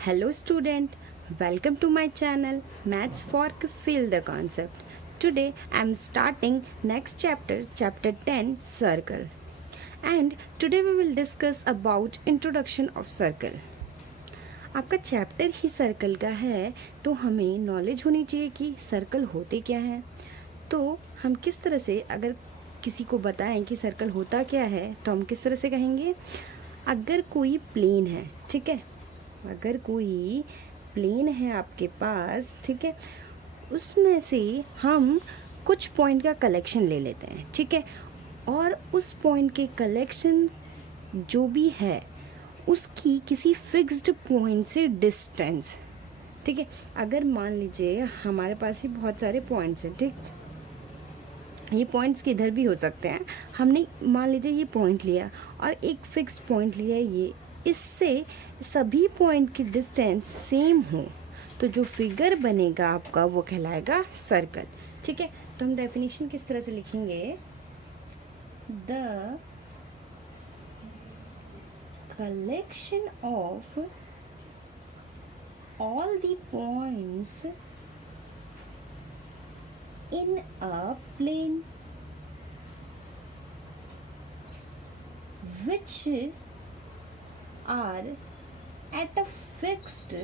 Hello student, welcome to my channel Maths for Feel the Concept. Today I am starting next chapter 10 Circle. And today we will discuss about introduction of circle. आपका chapter ही circle का है तो हमें knowledge होनी चाहिए कि circle होते क्या हैं. तो हम किस तरह से अगर किसी को बताएं कि सर्कल होता क्या है तो हम किस तरह से कहेंगे. अगर कोई प्लेन है, ठीक है, अगर कोई प्लेन है आपके पास, ठीक है, उसमें से हम कुछ पॉइंट का कलेक्शन ले लेते हैं, ठीक है, और उस पॉइंट के कलेक्शन जो भी है उसकी किसी फिक्स्ड पॉइंट से डिस्टेंस, ठीक है. अगर मान लीजिए हमारे पास ही बहुत सारे पॉइंट्स हैं, ठीक, ये पॉइंट्स किधर भी हो सकते हैं. हमने मान लीजिए ये पॉइंट लिया और एक फिक्स पॉइंट लिया, ये इससे सभी पॉइंट की डिस्टेंस सेम हो तो जो फिगर बनेगा आपका वो कहलाएगा सर्कल, ठीक है. तो हम डेफिनेशन किस तरह से लिखेंगे. The collection of all the points in a plane which are at a fixed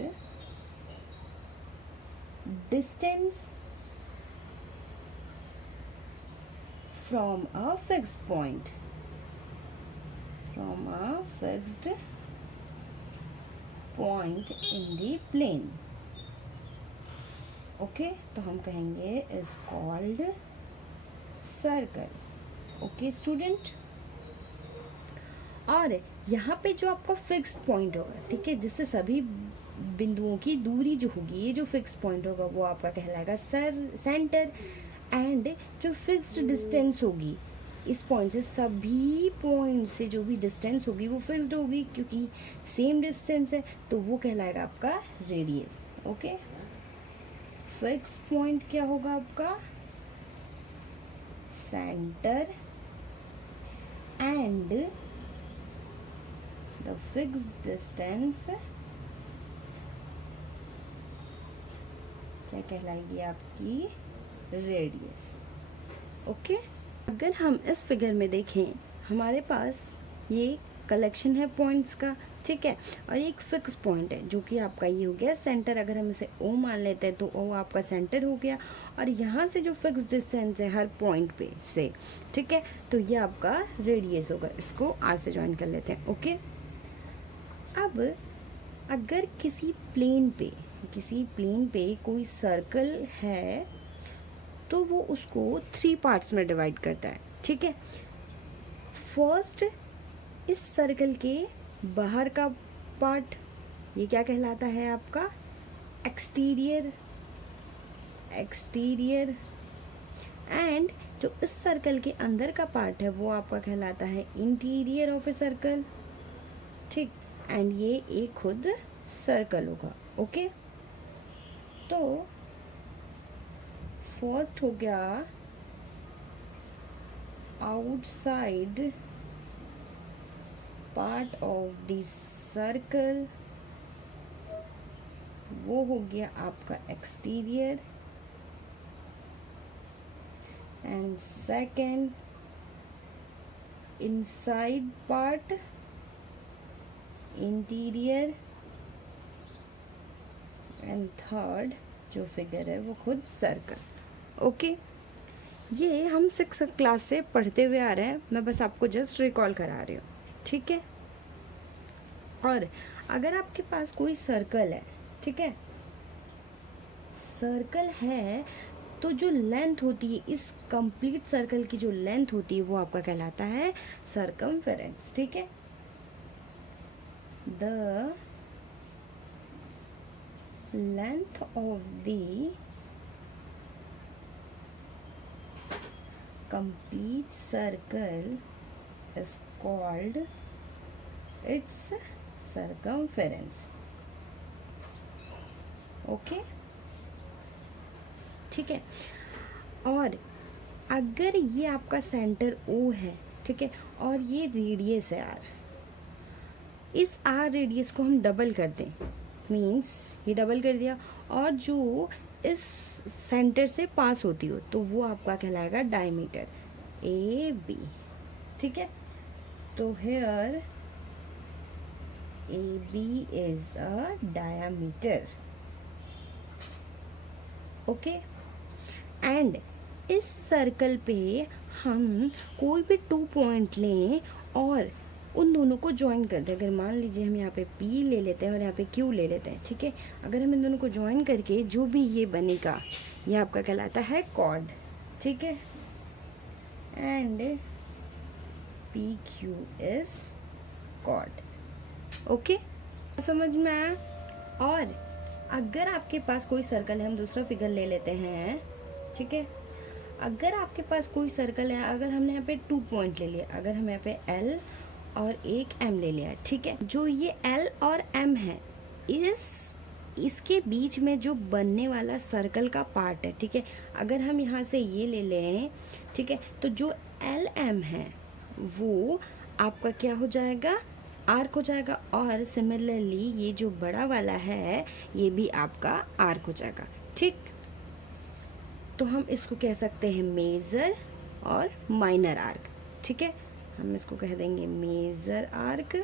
distance from a fixed point, from a fixed point in the plane. Okay, तो हम कहेंगे is called circle. Okay student, और यहाँ पे जो आपका fixed point होगा, ठीक है, जिससे सभी बिंदुओं की दूरी जो होगी, ये जो फिक्स्ड पॉइंट होगा वो आपका कहलाएगा सेंटर. एंड जो फिक्स्ड डिस्टेंस होगी इस पॉइंट से, सभी पॉइंट से जो भी डिस्टेंस होगी वो फिक्स्ड होगी क्योंकि सेम डिस्टेंस है, तो वो कहलाएगा आपका रेडियस. ओके, फिक्स पॉइंट क्या होगा आपका centre and the fixed distance क्या कहलाएगी आपकी रेडियस. ओके, अगर हम इस फिगर में देखें हमारे पास ये कलेक्शन है पॉइंट्स का, ठीक है, और एक फिक्स पॉइंट है जो कि आपका ये हो गया सेंटर. अगर हम इसे ओ मान लेते हैं तो ओ आपका सेंटर हो गया, और यहाँ से जो फिक्स डिस्टेंस है हर पॉइंट पे से, ठीक है, तो ये आपका रेडियस होगा. इसको आर से ज्वाइन कर लेते हैं. ओके, अब अगर किसी प्लेन पे कोई सर्कल है तो वो उसको 3 पार्ट्स में डिवाइड करता है, ठीक है. फर्स्ट, इस सर्कल के बाहर का पार्ट, ये क्या कहलाता है आपका एक्सटीरियर. एंड जो इस सर्कल के अंदर का पार्ट है वो आपका कहलाता है इंटीरियर ऑफ ए सर्कल, ठीक. एंड ये एक खुद सर्कल होगा. ओके, तो फर्स्ट हो गया outside part of the circle, वो हो गया आपका exterior. And second, inside part interior. And third जो फिगर है वो खुद सर्कल. ओके, ये हम 6th क्लास से पढ़ते हुए आ रहे हैं, मैं बस आपको जस्ट रिकॉल करा रही हूँ, ठीक है. और अगर आपके पास कोई सर्कल है, ठीक है, सर्कल है तो जो लेंथ होती है इस कंप्लीट सर्कल की, जो लेंथ होती है वो आपका कहलाता है सर्कमफेरेंस, ठीक है. The length of the complete circle is called its circumference. Okay, ठीक है. और अगर ये आपका सेंटर ओ है, ठीक है, और ये रेडियस है आर, इस आर रेडियस को हम डबल कर दें मीन्स ये डबल कर दिया, और जो इस सेंटर से पास होती हो तो वो आपका कहलाएगा डायमीटर ए बी। ठीक है, तो here A B is a diameter. Okay, and इस सर्कल पे हम कोई भी 2 पॉइंट लें और उन दोनों को ज्वाइन कर दें। अगर मान लीजिए हम यहाँ पे P ले लेते हैं और यहाँ पे Q ले लेते हैं, ठीक है, अगर हम इन दोनों को ज्वाइन करके जो भी ये बनेगा ये आपका कहलाता है कॉर्ड। ठीक है, and PQ is chord. Okay, समझ में आया? और अगर आपके पास कोई सर्कल है, हम दूसरा फिगर ले लेते हैं। ठीक है, अगर आपके पास कोई सर्कल है, अगर हमने यहाँ पे 2 पॉइंट ले लिया, अगर हम यहाँ पे L और एक M ले लिया, ठीक है, जो ये L और M है इसके बीच में जो बनने वाला सर्कल का पार्ट है, ठीक है, अगर हम यहाँ से ये ले लें, ठीक है, तो जो LM है वो आपका क्या हो जाएगा, आर्क हो जाएगा, और सिमिलरली ये जो बड़ा वाला है ये भी आपका आर्क हो जाएगा। ठीक, तो हम इसको कह सकते हैं मेजर और माइनर आर्क। ठीक है, हम इसको कह देंगे मेजर आर्क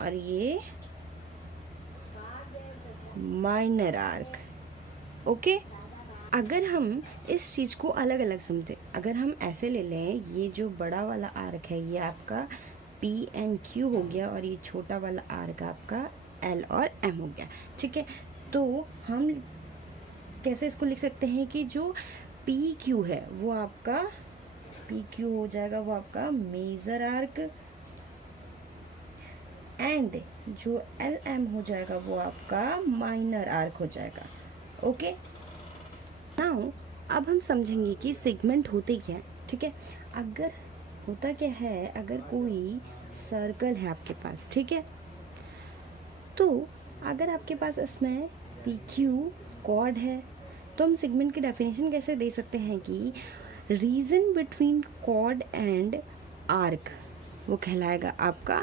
और ये माइनर आर्क। ओके, अगर हम इस चीज़ को अलग अलग समझें, अगर हम ऐसे ले लें, ये जो बड़ा वाला आर्क है ये आपका P एंड Q हो गया, और ये छोटा वाला आर्क आपका L और M हो गया। ठीक है, तो हम कैसे इसको लिख सकते हैं कि जो PQ है वो आपका PQ हो जाएगा, वो आपका मेजर आर्क, एंड जो LM हो जाएगा वो आपका माइनर आर्क हो जाएगा। ओके, नाउ अब हम समझेंगे कि सेगमेंट होते क्या है। ठीक है, अगर होता क्या है, अगर कोई सर्कल है आपके पास, ठीक है, तो अगर आपके पास इसमें PQ कॉर्ड है तो हम सेगमेंट की डेफिनेशन कैसे दे सकते हैं कि region between chord and arc वो कहलाएगा आपका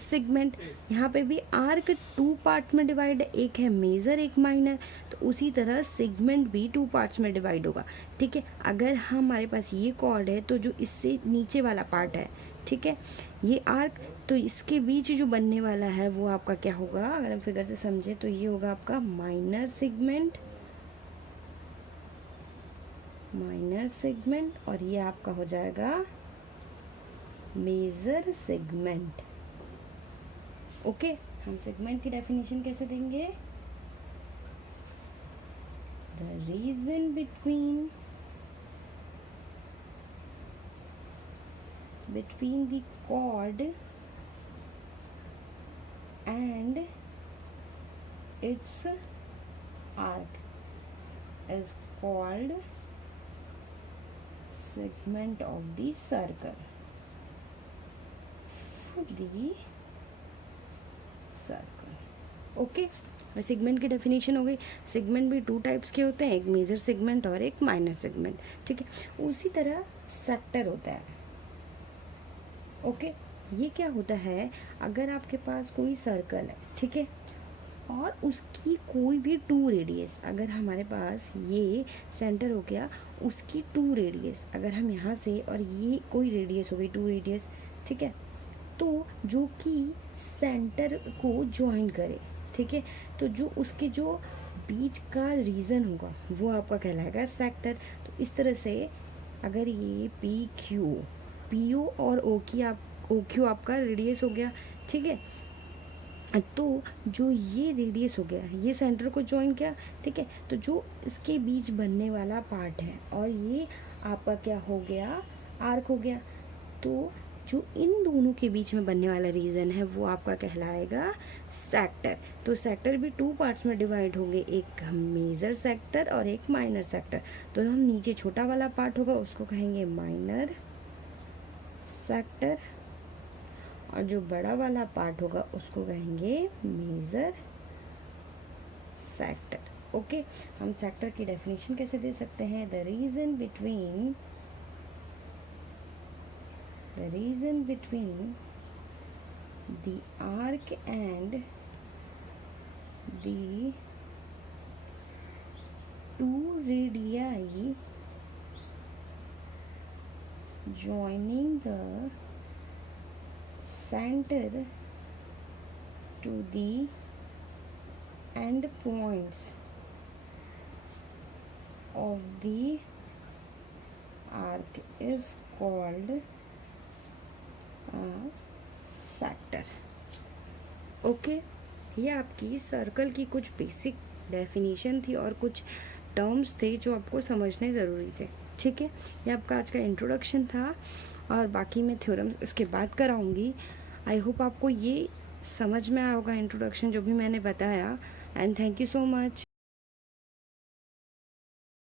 सेगमेंट। यहाँ पे भी आर्क 2 पार्ट में डिवाइड है, एक है मेजर एक माइनर, तो उसी तरह सेगमेंट भी 2 पार्ट्स में डिवाइड होगा। ठीक है, अगर हमारे पास ये कॉर्ड है तो जो इससे नीचे वाला पार्ट है, ठीक है, ये आर्क, तो इसके बीच जो बनने वाला है वो आपका क्या होगा, अगर हम फिगर से समझे तो ये होगा आपका माइनर सेगमेंट, माइनर सेगमेंट, और ये आपका हो जाएगा मेजर सेगमेंट। ओके, हम सेगमेंट की डेफिनेशन कैसे देंगे, the region between the chord and its arc is called segment of the circle for the circle. Okay, segment की डेफिनेशन हो गई। सेगमेंट भी 2 टाइप्स के होते हैं, एक मेजर सेगमेंट और एक माइनर सेगमेंट। ठीक है, उसी तरह सेक्टर होता है। ओके, ये क्या होता है, अगर आपके पास कोई सर्कल है, ठीक है, और उसकी कोई भी 2 रेडियस, अगर हमारे पास ये सेंटर हो गया, उसकी 2 रेडियस, अगर हम यहाँ से और ये कोई रेडियस हो गई 2 रेडियस, ठीक है, तो जो कि सेंटर को ज्वाइन करे, ठीक है, तो जो उसके जो बीच का रीजन होगा वो आपका कहलाएगा सेक्टर। तो इस तरह से अगर ये PQ और OQ आपका रेडियस हो गया, ठीक है, तो जो ये रेडियस हो गया ये सेंटर को ज्वाइन किया, ठीक है, तो जो इसके बीच बनने वाला पार्ट है और ये आपका क्या हो गया, आर्क हो गया, तो जो इन दोनों के बीच में बनने वाला रीजन है वो आपका कहलाएगा सेक्टर। तो सेक्टर भी 2 पार्ट्स में डिवाइड होंगे, एक मेजर सेक्टर और एक माइनर सेक्टर। तो हम नीचे छोटा वाला पार्ट होगा उसको कहेंगे माइनर सेक्टर, और जो बड़ा वाला पार्ट होगा उसको कहेंगे मेजर सेक्टर। ओके, हम सेक्टर की डेफिनेशन कैसे दे सकते हैं, the region between the arc and the two radii joining the center to the end points of the arc is called a sector. Okay, ये आपकी सर्कल की कुछ बेसिक डेफिनेशन थी और कुछ टर्म्स थे जो आपको समझने ज़रूरी थे. ठीक है, ये आपका आज का इंट्रोडक्शन था और बाकी मैं थ्योरम्स इसके बाद कराऊंगी. आई होप आपको ये समझ में आया होगा इंट्रोडक्शन जो भी मैंने बताया. And thank you so much.